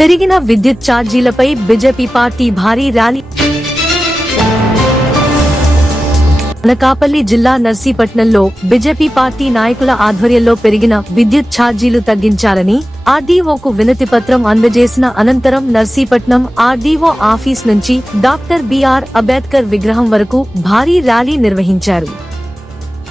పెరిగిన విద్యుత్ ఛార్జీలపై బీజేపీ పార్టీ భారీ ర్యాలీ. అనకాపల్లి జిల్లా నర్సీపట్నంలో బీజేపీ పార్టీ నాయకుల ఆధ్వర్యంలో పెరిగిన విద్యుత్ ఛార్జీలు తగ్గించాలని ఆర్డీఓకు వినతి పత్రం అందజేసిన అనంతరం నర్సీపట్నం ఆర్డీఓ ఆఫీస్ నుంచి డాక్టర్ బిఆర్ అంబేద్కర్ విగ్రహం వరకు భారీ ర్యాలీ నిర్వహించారు.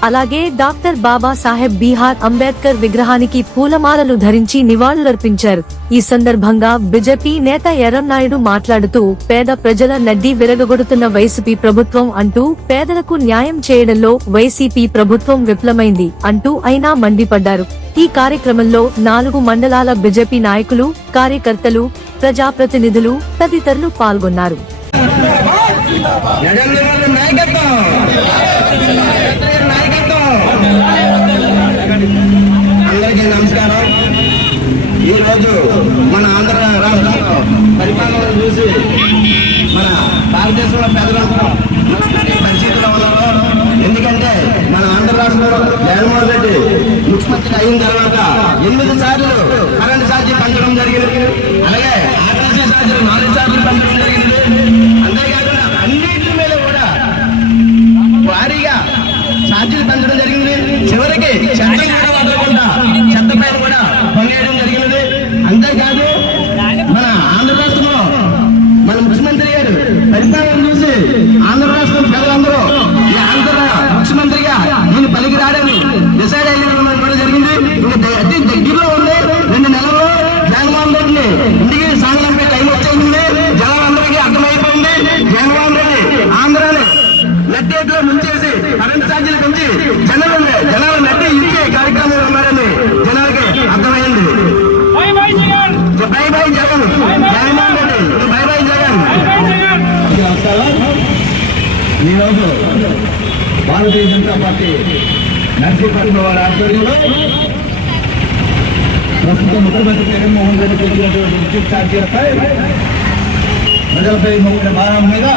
అలాగే డాక్టర్ బాబా సాహెబ్ బీహార్ అంబేద్కర్ విగ్రహానికి పూలమాలలు ధరించి నివాళులర్పించారు. ఈ సందర్భంగా బీజేపీ నేత ఎర్రన్నాయుడు మాట్లాడుతూ పేద ప్రజల నడ్డి విరగగొడుతున్న వైసీపీ ప్రభుత్వం అంటూ పేదలకు న్యాయం చేయడంలో వైసీపీ ప్రభుత్వం విఫలమైంది అంటూ అయినా మండిపడ్డారు. ఈ కార్యక్రమంలో నాలుగు మండలాల బీజేపీ నాయకులు కార్యకర్తలు ప్రజాప్రతినిధులు తదితరులు పాల్గొన్నారు. ఈరోజు మన ఆంధ్ర రాష్ట్రంలో పరిపాలన చూసి మన భారతదేశంలో పెద్దలందరూ పరిస్థితిలో ఉన్నారు. ఎందుకంటే మన ఆంధ్ర రాష్ట్రంలో జగన్మోహన్ రెడ్డి ముఖ్యమంత్రి అయిన తర్వాత ఎనిమిది సార్లు కరెంట్ ఛార్జీ పెంచడం జరిగింది. అలాగే ఆర్టీసీ ఛార్జీలు నాలుగు సార్లు పెంచడం జరిగింది. నట్టేట్లో ముంచేసి కరెంట్ ఛార్జీలు పెంచి జనాలు జనాలు నట్టి ఇచ్చే కార్యక్రమాలు ఉన్నారని జనాలకి అర్థమైంది. Bye bye Jagan. Bye bye Jagan. Jaganmohan Reddy bye bye Jagan. ఈరోజు భారతీయ జనతా పార్టీ నర్సీపట్నం వారి ఆధ్వర్యంలో ప్రస్తుతం ముఖ్యమంత్రి జగన్మోహన్ రెడ్డి పెట్టినటువంటి విద్యుత్ ఛార్జీలపై ప్రజలపై భారం మీద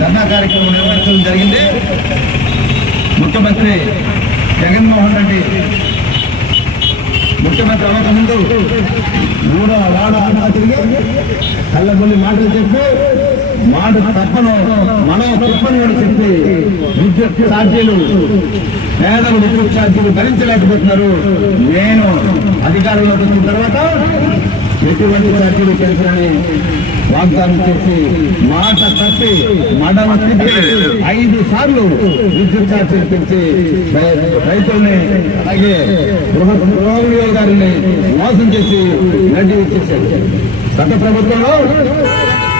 ధర్నా కార్యక్రమం నిర్వహించడం జరిగింది. ముఖ్యమంత్రి జగన్మోహన్ రెడ్డి ముఖ్యమంత్రి అవ్వకముందు మూడో వాడ తిరిగి కళ్ళబొల్లి మాటలు చెప్పి మాట తప్పను మనం తప్పని కూడా చెప్పి విద్యుత్ ఛార్జీలు పేదలు విద్యుత్ ఛార్జీలు భరించలేకపోతున్నారు. నేను అధికారంలోకి వచ్చిన తర్వాత ఎటువంటి ఛార్జీలు పెంచాలని వాగ్దానం చేసి మాట తప్పి మడమ తిప్పి ఐదు సార్లు విద్యుత్ ఛార్జీలు పెంచి రైతుల్ని అలాగే గృహ గారిని మోసం చేసి నడ్డి ఇచ్చేశారు గత ప్రభుత్వంలో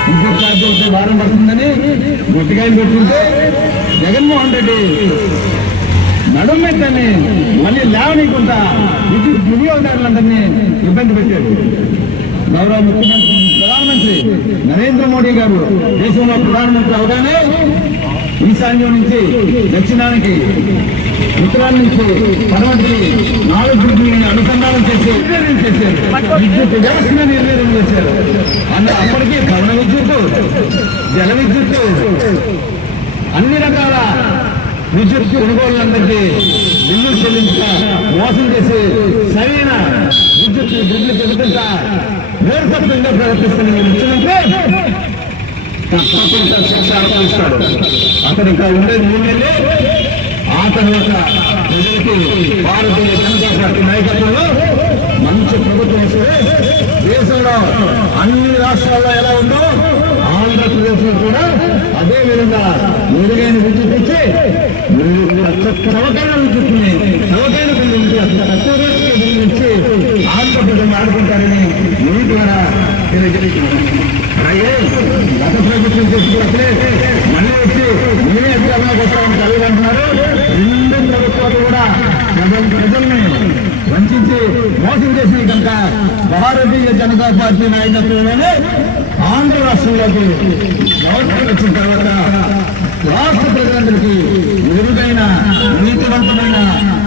విద్యుత్ ఛార్జీలపై భారం పడుతుందని గట్టిగా పెట్టుకుంటే జగన్మోహన్ రెడ్డి నడుమెత్తని మళ్ళీ లేవనీయకుండా విద్యుత్ వినియోగదారులందరినీ ఇబ్బంది పెట్టాడు. గౌరవ ముఖ్యమంత్రి మోడీ గారు దేశంలో ప్రధానమంత్రి అవగానే ఈశాన్యం నుంచి దక్షిణానికి ఉత్తరాల నుంచి పడమటికి నాలుగు అనుసంధానం చేసి నిర్వీర్యం చేశారు. విద్యుత్ వ్యవస్థను నిర్వీర్యం చేశారు. అన్న అప్పటికి పవన విద్యుత్ జల విద్యుత్ అన్ని రకాల విద్యుత్ కొనుగోళ్ళందరికీ బిల్లు చెల్లించక మోసం చేసి సరైన విద్యుత్ బిల్లు చెల్లించక మూర్ఖత్వంగా ప్రవర్తిస్తున్న ముఖ్యమంత్రి తప్పకుండా శిక్ష అనుభవిస్తాడు అతను ఇంకా ఉండేది మూడు ఆ తర్వాత ప్రజలకి భారతీయ జనతా పార్టీ నాయకత్వంలో మంచి ప్రభుత్వం వస్తే దేశంలో అన్ని రాష్ట్రాల్లో ఎలా ఉందో ఆంధ్రప్రదేశ్లో కూడా అదే విధంగా మెరుగైన విద్యుత్ ఇచ్చి మీరు కూడా చవకైన విద్యుత్ని చవకైన బిల్లు అతి తక్కువ రేటుకే బిల్లు ఆంధ్రప్రదేశ్ ఆడుకుంటారని మీ ద్వారా అలాగే గత ప్రభుత్వం చేసినట్లే మళ్ళీ వచ్చి మేమే అధికారంలోకి వస్తామని తల్లిదండ్రులు రెండు ప్రభుత్వాలు కూడా ప్రజలు ప్రజల్ని వంచి మోసం చేసి కనుక భారతీయ జనతా పార్టీ నాయకత్వంలోనే ఆంధ్ర రాష్ట్రంలోకి గవర్నమెంట్ వచ్చిన తర్వాత రాష్ట్ర ప్రజలందరికీ మెరుగైన నీతివంతమైన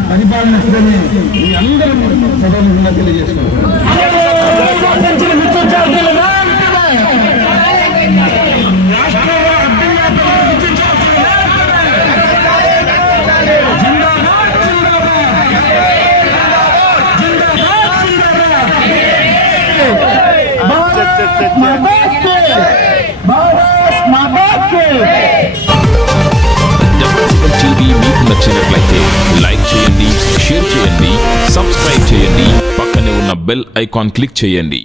పరిపాలన ఇస్తుందని మీ అందరం సభ తెలియజేసుకుంటున్నారు నచ్చినట్లయితే లైక్ చేయండి షేర్ చేయండి సబ్స్క్రైబ్ చేయండి పక్కనే ఉన్న బెల్ ఐకాన్ క్లిక్ చేయండి.